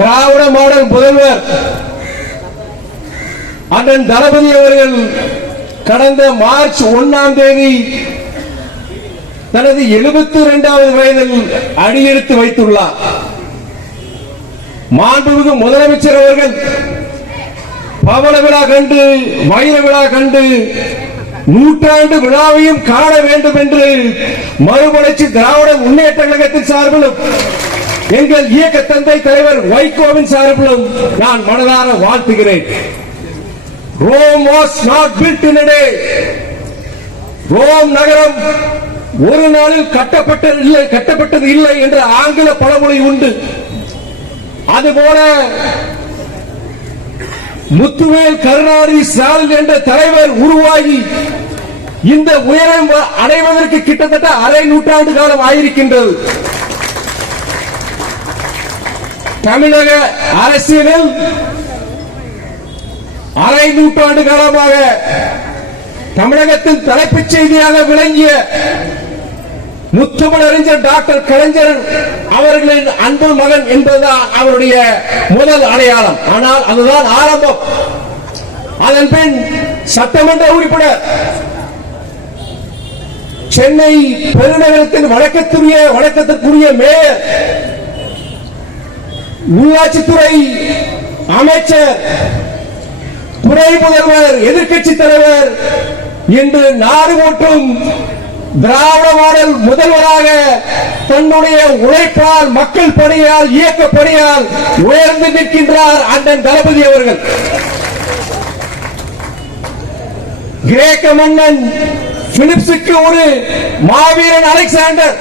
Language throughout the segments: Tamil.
திராவிட மாடல் முதல்வர் அண்ணன் தளபதி அவர்கள் கடந்த மார்ச் ஒன்னாம் தேதி தனது எழுபத்தி இரண்டாவது வயதில் அடியெடுத்து வைத்துள்ளார். மாண்புமிகு முதலமைச்சர் அவர்கள் பவள விழா கண்டு வைர விழா கண்டு நூற்றாண்டு விழாவையும் காண வேண்டும் என்று மறுமலர்ச்சி திராவிட முன்னேற்ற கழகத்தின் சார்பிலும் எங்கள் இயக்க தந்தை தலைவர் வைகோவின் சார்பிலும் நான் மனதார வாழ்த்துகிறேன். Rome was not built in Rome நகரம் ஒரு நாளில் கட்டப்பட்டது இல்லை கட்டப்பட்டது இல்லை என்ற ஆங்கில பழமொழி உண்டு. அதுபோல முத்துவேல் கருணாநிதி ஸ்டாலின் என்ற தலைவர் உருவாகி இந்த உயரம் அடைவதற்கு கிட்டத்தட்ட அரை நூற்றாண்டு காலம் ஆயிருக்கின்றது. தமிழக அரசியலில் அரை நூற்றாண்டு காலமாக தமிழகத்தின் தலைப்புச் செய்தியாக விளங்கிய முத்தமிழ் அறிஞர் டாக்டர் கலைஞர் அவர்களின் அன்பு மகன் என்பதுதான் அவருடைய முதல் அடையாளம். ஆனால் அதுதான் ஆரம்பம். அதன் பின் சட்டமன்ற உறுப்பினர் சென்னை பெருநகரத்தின் வழக்கத்துரிய வழக்கத்திற்குரிய மேயர் உள்ளாட்சித்துறை அமைச்சர் துணை முதல்வர் எதிர்க்கட்சி தலைவர் இன்று நாடு மற்றும் திராவிட மாடல் முதல்வராக தன்னுடைய உழைப்பால் மக்கள் பணியால் இயக்க பணியால் உயர்ந்து நிற்கின்றார் அண்ணன் தளபதி அவர்கள். கிரேக்க மன்னன் பிலிப்ஸுக்கு ஒரு மாவீரன் அலெக்சாண்டர்.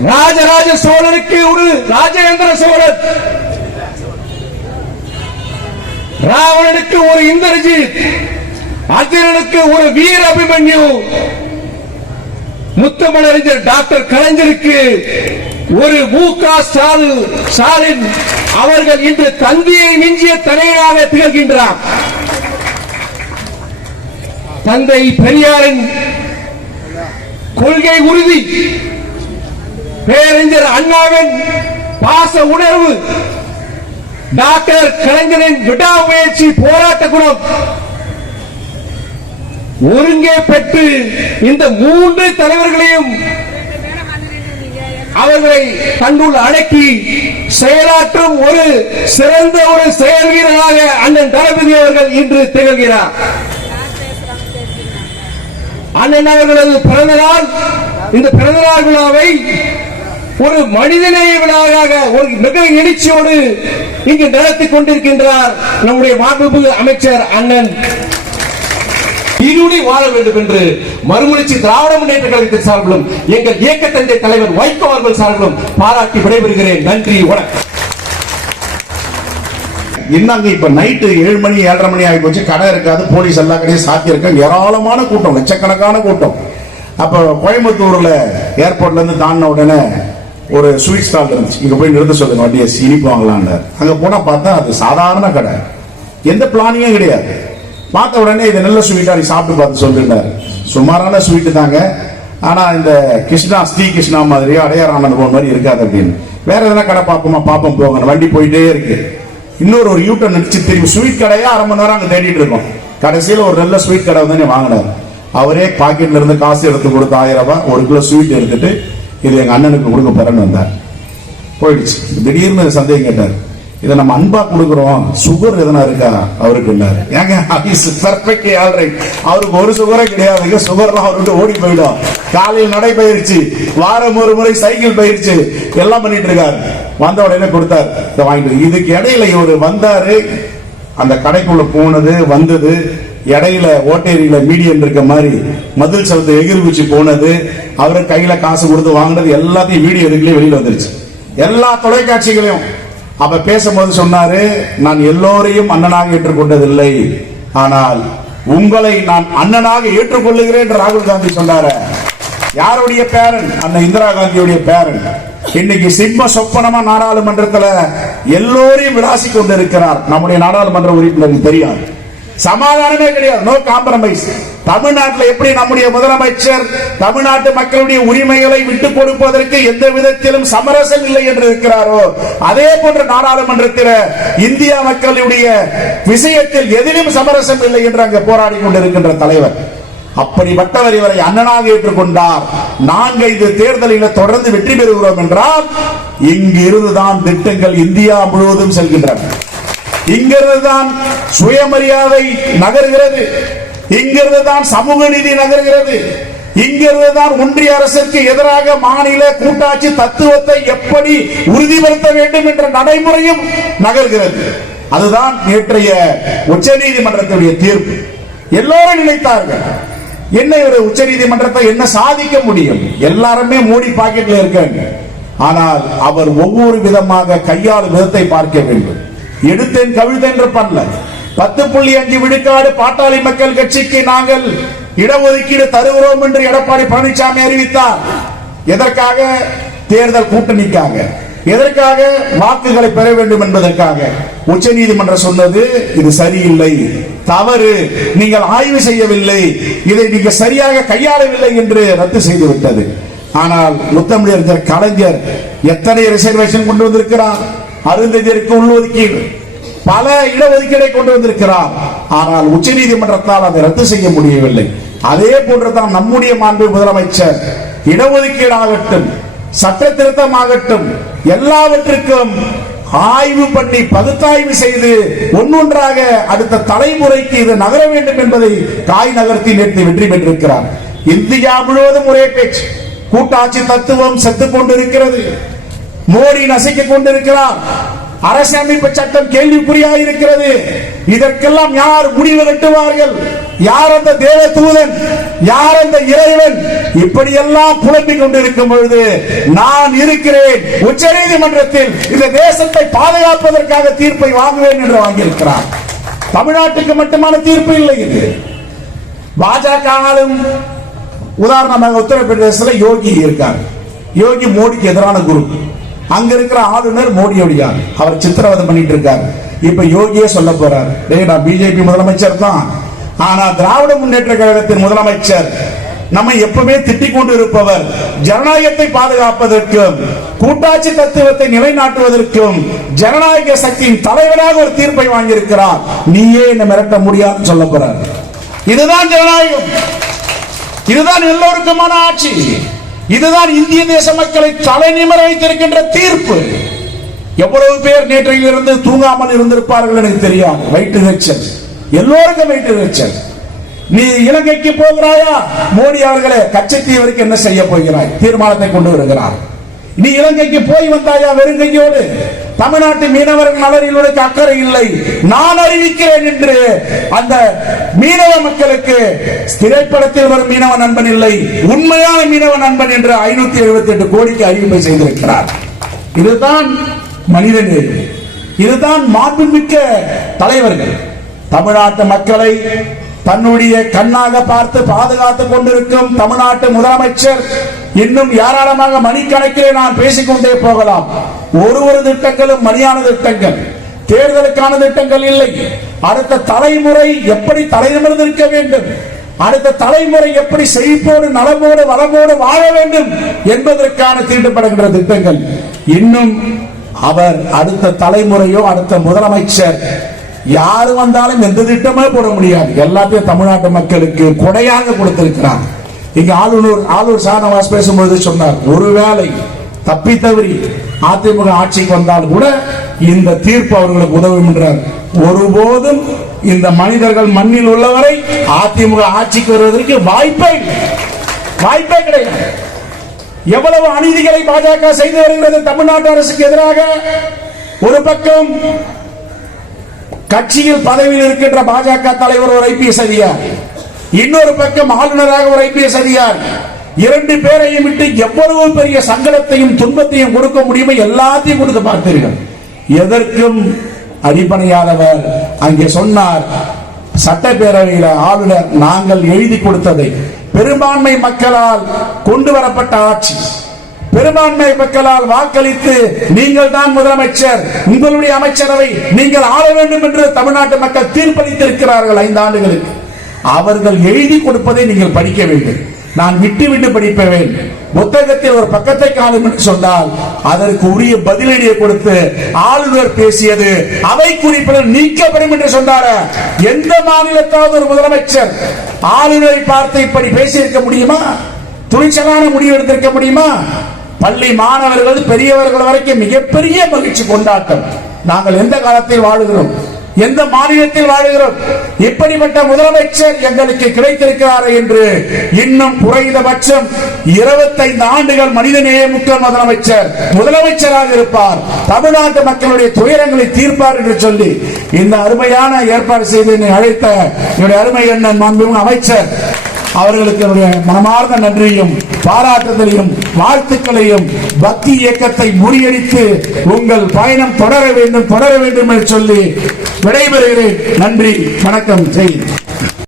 ராஜராஜ சோழனுக்கு ஒரு ராஜேந்திர சோழன். ராவணனுக்கு ஒரு இந்திரஜித் அர்ஜுனனுக்கு ஒரு வீர அபிமன்யு. முத்தமிழறிஞர் டாக்டர் கலைஞருக்கு ஒரு மு க ஸ்டாலின் அவர்கள் இன்று தந்தையை மிஞ்சிய தலைவராக திகழ்கின்றார். தந்தை பெரியாரின் கொள்கை உறுதி. பேரறிஞர் அண்ணாவின் பாச உணர்வு. டாக்டர் கலைஞரின் விடாமுயற்சி போராட்ட குணம். ஒருங்கே பெற்று இந்த மூன்று தலைவர்களையும் அவர்களை தன்னுள் அடக்கி செயலாற்றும் ஒரு சிறந்த ஒரு செயல் வீரராக அண்ணன் தளபதி அவர்கள் இன்று திகழ்கிறார். அண்ணன் அவர்களது பிறந்த நாள் இந்த பிறந்த நாள் விழாவை ஒரு மனிதநேய விழாவாக ஒரு மிக எழுச்சியோடு இங்கு நடத்தி கொண்டிருக்கின்றார் நம்முடைய மாண்புமிகு அமைச்சர் அண்ணன். இருடி வாழ வேண்டும் என்று மறுமலர்ச்சி திராவிட முன்னேற்ற கழகத்தின் சார்பிலும் எங்கள் இயக்க தந்தை தலைவர் வைகோ அவர்கள் சார்பிலும் பாராட்டி விடைபெறுகிறேன். நன்றி வணக்கம். என்னங்க இப்ப நைட்டு ஏழு மணி ஏழரை மணி ஆகி போச்சு கடை இருக்காது போலீஸ் எல்லா கடையும் சாத்தி இருக்காங்க. ஏராளமான கூட்டம் லட்சக்கணக்கான கூட்டம். அப்ப கோயம்புத்தூர்ல ஏர்போர்ட்ல இருந்து தாண்டின உடனே ஒரு ஸ்வீட் ஸ்டால் இருந்துச்சு. இங்க போய் நிறுத்த சொல்லுங்க வண்டியை இனிப்பு வாங்கலான்னு அங்க போனா பார்த்தா அது சாதாரண கடை. எந்த பிளானிங்கும் கிடையாது. பார்த்த உடனே இது நல்ல ஸ்வீட்டா நீ சாப்பிட்டு பார்த்து சொல்லிட்டாரு சுமாரான ஸ்வீட்டு தாங்க. ஆனா இந்த கிருஷ்ணா ஸ்ரீ கிருஷ்ணா மாதிரியோ அடையார் போன மாதிரி இருக்காது அப்படின்னு. வேற எதனா கடை பார்ப்போமா? பார்ப்போம் போங்க. வண்டி போயிட்டே இருக்கு. இன்னொரு ஒரு யூட்டன் அடிச்சு திரும்பி ஸ்வீட் கடையா அரை மணி நேரம் அங்கே தேடிட்டு இருக்கோம். கடைசியில் ஒரு நல்ல ஸ்வீட் கடை வந்து வாங்கினார். அவரே பாக்கெட்ல இருந்து காசு எடுத்து கொடுத்து ஆயிரம் ரூபாய் ஒரு கிலோ ஸ்வீட் எடுத்துட்டு இது எங்க அண்ணனுக்கு கொடுக்க போறேன்னு வந்தார். போயிடுச்சு. திடீர்னு சந்தேகம் கேட்டார். இதை நம்ம அன்பா கொடுக்குறோம். சுகர் எதனா இருக்கா? அவருக்கு ஏங்க ஆல்ரைட் அவருக்கு ஒரு சுகரே கிடையாதுங்க சுகர்லாம் அவருக்கு ஓடி போயிடும். காலையில் நடைபயிற்சி வாரம் ஒரு முறை சைக்கிள் பயிற்சி எல்லாம் பண்ணிட்டு இருக்காரு. வந்த உடனே கொடுத்தாரு. இதை வாங்கிட்டு இதுக்கு இடையில இவர் வந்தாரு. அந்த கடைக்குள்ள போனது வந்தது. இடையில ஓட்டேரியில மீடியன் இருக்க மாதிரி மதில் சலத்தை எகிர்விச்சு போனது அவரை கையில காசு கொடுத்து வாங்கினது எல்லாத்தையும் வீடியோ இதுக்குள்ளே வெளியில வந்துருச்சு. எல்லா தொலைக்காட்சிகளையும். அப்ப பேசும்போது சொன்னாரு நான் எல்லோரையும் அண்ணனாக ஏற்றுக்கொண்டதில்லை. ஆனால் உங்களை நான் அண்ணனாக ஏற்றுக்கொள்ளுகிறேன் என்று ராகுல் காந்தி சொன்னாரு. யாருடைய பேரன்? அண்ணன் இந்திரா காந்தியுடைய பேரன். இன்னைக்கு சிம்ம சொப்பனமா நாடாளுமன்றத்துல எல்லோரையும் விளாசி கொண்டிருக்கிறார். நம்முடைய நாடாளுமன்ற உறுப்பினருக்கு தெரியாது. சமாதானமே கிடையாது. நோ காம்ப்ரமைஸ் தமிழ்நாட்டில் எப்படி நம்முடைய முதலமைச்சர் தமிழ்நாட்டு மக்களுடைய உரிமைகளை விட்டுக் கொடுப்பதற்கு எந்த விதத்திலும் சமரசம் இல்லை என்று இருக்கிறாரோ அதே போன்ற நாடாளுமன்றத்தில் இந்தியா மக்களுடைய விஷயத்தில் எதிலும் சமரசம் இல்லை என்று அங்கு போராடி கொண்டிருக்கின்ற தலைவர். அப்படிப்பட்டவர் இவரை அண்ணனாக ஏற்றுக்கொண்டார். நான்கைந்து தேர்தலில் தொடர்ந்து வெற்றி பெறுகிறோம் என்றால் இங்கிருந்துதான் திட்டங்கள் இந்தியா முழுவதும் செல்கின்றன. இங்கிருந்து தான் சுயமரியாதை நகர்கிறது. இங்கிருந்து தான் சமூக நீதி நகர்கிறது. இங்கிருந்து தான் ஒன்றிய அரசுக்கு எதிராக மாநில கூட்டாட்சி தத்துவத்தை எப்படி உறுதிப்படுத்த வேண்டும் என்ற நடைமுறையும் நகர்கிறது. அதுதான் நேற்றைய உச்ச நீதிமன்றத்துடைய தீர்ப்பு. எல்லோரும் நினைத்தார்கள் என்ன ஒரு உச்ச நீதிமன்றத்தை என்ன சாதிக்க முடியும்? எல்லாருமே மோடி பாக்கெட்ல இருக்காங்க. ஆனால் அவர் ஒவ்வொரு விதமாக கையாளும் விதத்தை பார்க்க வேண்டும். எடுத்தேன் கவிழ்த்தேன் என்று பண்ணல. பத்து புள்ளி அஞ்சு விழுக்காடு பாட்டாளி மக்கள் கட்சிக்கு நாங்கள் இடஒதுக்கீடு தருகிறோம் என்று எடப்பாடி பழனிசாமி அறிவித்தார். எதற்காக? தேர்தல் கூட்டணிக்காக. எதற்காக? வாக்குகளை பெற வேண்டும் என்பதற்காக. உச்ச நீதிமன்றம் சொன்னது இது சரியில்லை. தவறு. நீங்கள் ஆய்வு செய்யவில்லை. இதை நீங்க சரியாக கையாளவில்லை என்று ரத்து செய்து விட்டது ஆனால் முத்தமிழறிஞர் கலைஞர் எத்தனை ரிசர்வேஷன் கொண்டு வந்திருக்கிறார்? அருந்ததியருக்கு உள்ஒதுக்கீடு. பல இடஒதுக்கீடை கொண்டு வந்திருக்கிறார். ஆனால் உச்ச நீதிமன்றத்தால் அதை ரத்து செய்ய முடியவில்லை. அதே போன்றுதான் நம்முடைய மாண்பு முதலமைச்சர். இடஒதுக்கீடு ஆகட்டும் சட்ட திருத்தம் ஆகட்டும் எல்லாவற்றுக்கும் ஆய்வு பண்ணி பகுத்தாய்வு செய்து ஒன்னொன்றாக அடுத்த தலைமுறைக்கு இது நகர வேண்டும் என்பதை காய் நகர்த்தி நேற்று வெற்றி பெற்றிருக்கிறார். இந்தியா முழுவதும் ஒரே பேச்சு. கூட்டாட்சி தத்துவம் செத்து கொண்டிருக்கிறது. மோடி நசைத்துக் கொண்டிருக்கிறார். அரசியலமைப்பு சட்டம் கேள்விக்குறியாக இருக்கிறது இதற்கெல்லாம் யார் முடிவு கட்டுவார்கள்? யார் அந்த தேவ தூதன் யார் அந்த இறைவன்? இப்படியெல்லாம் புலம்பிக் கொண்டிருக்கும் பொழுது நான் இருக்கிறேன். உச்ச நீதிமன்றத்தில் இந்த தேசத்தை பாதுகாப்பதற்காக தீர்ப்பை வாங்குவேன் என்று வாங்கியிருக்கிறார். தமிழ்நாட்டுக்கு மட்டுமான தீர்ப்பு இல்லை இது. பாஜக ஆளும் உதாரணமாக உத்தரப்பிரதேசத்தில் யோகி இருக்கார். யோகி மோடிக்கு எதிரான குரு அங்க இருக்கிற ஆளுநர் மோடியோடைய அவர் சித்திரவதை பண்ணிட்டு இருக்காரு இப்ப யோகியே சொல்ல போறார். டேய் நான் பிஜேபி முதலமைச்சர் தான். ஆனா திராவிட முன்னேற்ற கழகத்தின் முதலமைச்சர் நம்மை எப்பவுமே திட்டிக் கொண்டு இருப்பவர் ஜனநாயகத்தை பாதுகாப்பதற்கும் கூட்டாட்சி தத்துவத்தை நிலைநாட்டுவதற்கும் ஜனநாயக சக்தியின் தலைவராக ஒரு தீர்ப்பை வாங்கியிருக்கிறார். நீயே என்ன மிரட்ட முடியாதுன்னு சொல்ல போறார். இதுதான் ஜனநாயகம். இதுதான் எல்லோருக்குமான ஆட்சி. இதுதான் இந்திய தேச மக்களை தலை நிமிர வைத்திருக்கின்ற தீர்ப்பு. எவ்வளவு பேர் நேற்றையிலிருந்து தூங்காமல் இருந்திருப்பார்கள் எனக்கு தெரியாது. வயிற்று எரிச்சல். எல்லோருக்கும் வயிற்று எரிச்சல். நீ இலங்கைக்கு போகிறாயா? மோடி அவர்களே கச்சத்தீவிற்கு என்ன செய்ய போகிறாய்? தீர்மானத்தை கொண்டு வருகிறார். நீ இலங்கைக்கு போய் வந்தாயா வெறுங்கையோடு? தமிழ்நாட்டு மீனவர்கள் நலனில் உனக்கு அக்கறை இல்லை. நான் அறிவிக்கிறேன் என்று அந்த மீனவ மக்களுக்கு திரைப்படத்தில் வரும் மீனவ நண்பன் இல்லை. உண்மையான மீனவ நண்பன் என்று ஐநூத்தி எழுபத்தி எட்டு கோடிக்கு அறிவிப்பை செய்திருக்கிறார். இதுதான் மனிதநேயம் இதுதான் மாண்புமிக்க தலைவர்கள். தமிழ்நாட்டு மக்களை தன்னுடைய கண்ணாக பார்த்து பாதுகாத்துக் கொண்டிருக்கும் தமிழ்நாட்டு முதலமைச்சர் இன்னும் ஏராளமாக மணிக்கணக்கிலே நான் பேசிக்கொண்டே போகலாம். ஒரு ஒரு திட்டங்களும் மணியான திட்டங்கள். தேர்தலுக்கான திட்டங்கள் இல்லை. அடுத்த தலைமுறை எப்படி தலைநிமிர்ந்து இருக்க வேண்டும்? அடுத்த தலைமுறை எப்படி செழிப்போடு நலமோடு வளமோடு வாழ வேண்டும் என்பதற்கான தீட்டப்படுகின்ற திட்டங்கள். இன்னும் அவர் அடுத்த தலைமுறையோ அடுத்த முதலமைச்சர் யாரு வந்தாலும் எந்த திட்டமே போட முடியாது. எல்லாத்தையும் தமிழ்நாட்டு மக்களுக்கு கொடையாக கொடுத்திருக்கிறார் இங்க ஆளுநர் ஆளுநர் ஷானவாஸ் பேசும்போது சொன்னார் ஒருவேளை தப்பி தவறி அதிமுக ஆட்சிக்கு வந்தால் கூட இந்த தீர்ப்பு அவர்களுக்கு உதவும் என்றார். ஒருபோதும் இந்த மனிதர்கள் மண்ணில் உள்ளவரை அதிமுக ஆட்சிக்கு வருவதற்கு வாய்ப்பே வாய்ப்பே கிடையாது. எவ்வளவு அநீதிகளை பாஜக செய்து வருகிறது தமிழ்நாட்டு அரசுக்கு எதிராக? ஒரு பக்கம் கட்சியில் பதவியில் இருக்கின்ற பாஜக தலைவர் ஒரு ஐபிஎஸ் அதிகார். இன்னொரு பக்கம் ஆளுநராக ஒரு ஐபிஎஸ் அதிகார். இரண்டு பேரையும் விட்டு எவ்வளவு பெரிய சங்கடத்தையும் துன்பத்தையும் கொடுக்க முடியுமோ எல்லாத்தையும் கொடுத்து பார்த்தீர்கள் எதற்கும் அடிப்படையானவர் அங்கே சொன்னார் சட்டப்பேரவையில் ஆளுநர் நாங்கள் எழுதி கொடுத்ததை பெரும்பான்மை மக்களால் கொண்டு வரப்பட்ட ஆட்சி. பெரும்பான்மை மக்களால் வாக்களித்து நீங்கள் தான் முதலமைச்சர். உங்களுடைய அமைச்சரவை நீங்கள் ஆள வேண்டும் என்று தமிழ்நாட்டு மக்கள் தீர்ப்பளித்திருக்கிறார்கள் ஐந்து ஆண்டுகளுக்கு. அவர்கள் எழுதி கொடுப்பதை நீங்கள் படிக்க வேண்டும். நான் விட்டு விட்டு படிப்பேன். புத்தகத்தில் ஒரு பக்கத்தை காணும் என்று சொன்னால் அதற்கு உரிய பதிலடியை கொடுத்து ஆளுநர் பேசியது அவை குறிப்பில் நீக்கப்படும் என்று சொன்னார. எந்த மாநிலத்தாவது ஒரு முதலமைச்சர் ஆளுநரை பார்த்து இப்படி பேசியிருக்க முடியுமா? துணிச்சலான முடிவு எடுத்திருக்க முடியுமா? பள்ளி மாணவர்கள் பெரியவர்கள் வரைக்கும் மிகப்பெரிய மகிழ்ச்சி கொண்டாட்டம். நாங்கள் எந்த காலத்தில் வாழுகிறோம்? எந்த மாநிலத்தில் வாழுகிறோம்? இப்படிப்பட்ட முதலமைச்சர் எங்களுக்கு கிடைத்திருக்கிறார் என்று இன்னும் குறைந்தபட்சம் இருபத்தைந்து ஆண்டுகள் மனிதநேய முக்கிய முதலமைச்சர் முதலமைச்சராக இருப்பார். தமிழ்நாட்டு மக்களுடைய துயரங்களை தீர்ப்பார் என்று சொல்லி இந்த அருமையான ஏற்பாடு செய்து என்னை அழைத்த என்னுடைய அருமை அண்ணன் மாண்புமிகு அமைச்சர் அவர்களுக்கு என்னுடைய மனமார்ந்த நன்றியும் பாராட்டுதலையும் வாழ்த்துக்களையும் பக்தி இயக்கத்தை முறியடித்து உங்கள் பயணம் தொடர வேண்டும் தொடர வேண்டும் என்று சொல்லி விடைபெறுகிறேன். நன்றி வணக்கம் ஜெய்